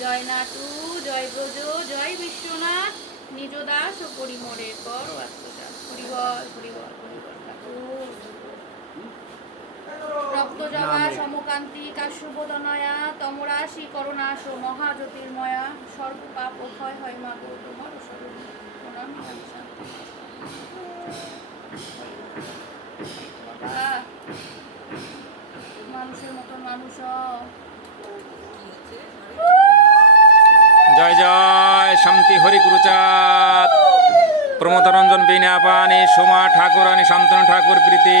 জয় নাটু, জয় ব্রজ, জয় বিশ্বনাথ, নিজ দাস ও পরিমরে কর আত্মদাস। হরিবল হরিবল হরিবল ঠাকুর। রক্তজবা সমকান্তি কাশ্যপদনয়া, তমরাশি করুণাশ মহাজ্যোতির্ময়া, সর্ব পাপ ও ক্ষয় হয় মা গো তোমার শরণ। প্রণাম শান্তি। বাবা, মানুষের মতন মানুষ জয় জয় শান্তি হরি গুরুচাঁদ প্রমোদরঞ্জন বিনাপানি সোমা ঠাকুরানী শান্তনু ঠাকুর প্রীতি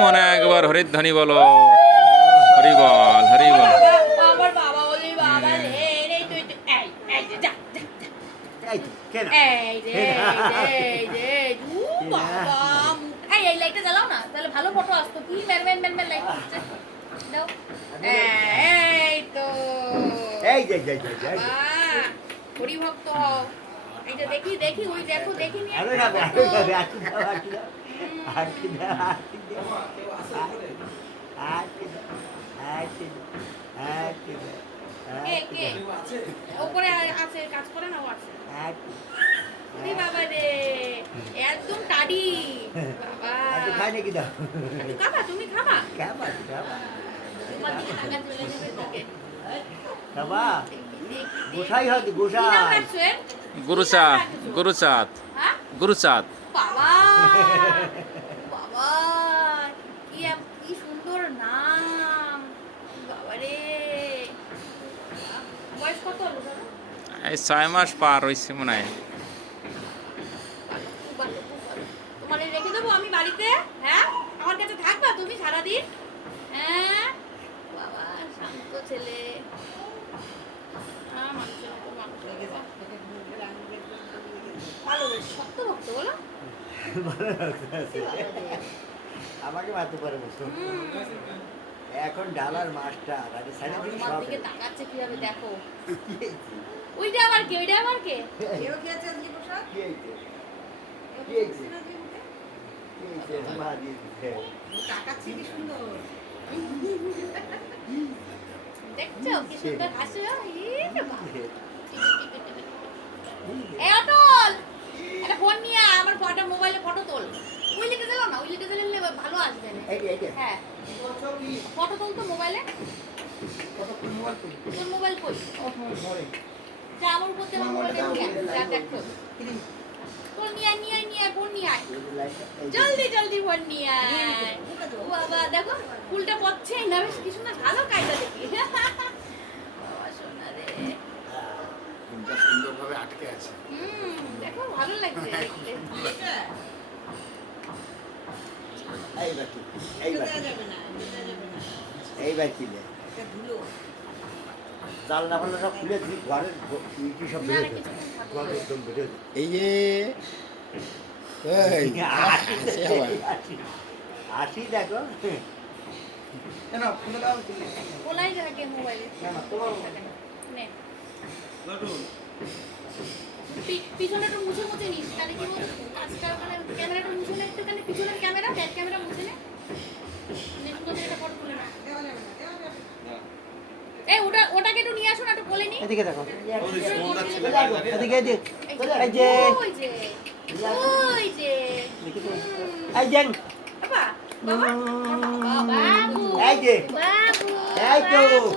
মনে একবার হরিধ্বনি বলো। হরি বল হরি বল। আমার বাবা বলি বাবা রে, এই তুই এই যে যা যা এই তো, কেন? এই যে এই যে উ বাবা, এই লাইটটা জ্বালাও না, তাহলে ভালো ফটো আসতো। কি man man man man light হচ্ছে, দাও। এই তো এই যে বাবা, হরি ভক্ত হও। এই যে দেখি দেখি, ওই দেখো দেখি নিয়ে আরে যাবে আরে যাবে আকি দাও আকি দাও আকি দাও আকি দাও আকি দাও আকি দাও আকি দাও কে কে উপরে আছে, কাজ করে না, ও আছে। আকি ওরে বাবা রে, একদম টাডি বাবা। আকি খাই নাকি দাও তুমি খাবা, তুমি খাবা, খাবা খাবা তোমার দিকে টাকা চলে যাবে তোকে। খাবা দেখি, গোসাই হয় কি নাম গোসাই রাখছো এর? গুরুচাঁদ গুরুচাঁদ হ্যাঁ গুরুচাঁদ। বাবা, বাবা কি সুন্দর নাম বাবা রে। বয়স কত হলো দাদা? এই 6 মাস পার হয়েছে মনে হয়। খুব ভালো, খুব ভালো। তোমার এই রেখে দেবো আমি বাড়িতে, হ্যাঁ? আমার কাছে থাকবা তুমি সারাদিন, হ্যাঁ? বাবা শান্ত ছেলে, মানুষের মতো মানুষ হয়ে গেছে। ভালো বেশ শক্ত ভক্ত বলো। ভালো লাগছে আমাকে মারতে পারে বসো এখন ডালার মাস্টার আরে সাইডে দিকে তোমার সব দিকে তাকাচ্ছে কিভাবে দেখো। কি হয়েছে? ওইটা আবার কে, ওইটা আবার কে? কি হয়েছে? কি হয়েছে? কি হয়েছে? মা দিয়ে দিছে। দেখছো কি সুন্দর হাসি, ইরে বাবা। এই অটল, একটা ফোন নিয়ে আয়, আমার ফটো মোবাইলে ফটো তোল। ওই লিখে দিল না, ওই লিখে দিলে ভালো আসবে না। এই যে হ্যাঁ ফটো তোল তো মোবাইলে। তোর মোবাইল কই? যা আমার উপর দিয়ে আমার মোবাইলটা নিয়ে আয়, যা দেখো। তোর নিয়ে আয়, নিয়ে আয়, নিয়ে আয়, ফোন নিয়ে আয়, জলদি জলদি ফোন নিয়ে আয়। ও বাবা দেখো ফুলটা পড়ছেই না, বেশ কি সুন্দর, ভালো কায়দা দেখি। বাবা সোনা রে, কোনটা সুন্দরভাবে আটকে আছে। দেখো ভালো লাগছে দেখতে। এইবার কি এইবার এইবার কি নে জানলা ফালনা সব খুলে দিই ঘরের ইটি সব না, বেরোয় কিছুক্ষণ থাকো। ঘর একদম বেরোয় এই যে এই, আসে আবার। আসি দেখো খোলাই থাকে মোবাইলে। নে। পিছনেটা মুছে মুছে নিস, তাহলে কি বলতো কাজটা মানে ক্যামেরাটা মুছে নে একটুখানি, পিছনের ক্যামেরা, ব্যাক ক্যামেরা মুছে নে। নে সুন্দর করে একটা ফটো তুলে না। এই ওটাকে একটু নিয়ে আসো না, একটু কোলে নি। এদিকে দেখো এদিকে এদিকে এই এই যে ওই যে ওই যে এই যে বাবা বাবা বাবু এই যে বাবু এই তো বাবু।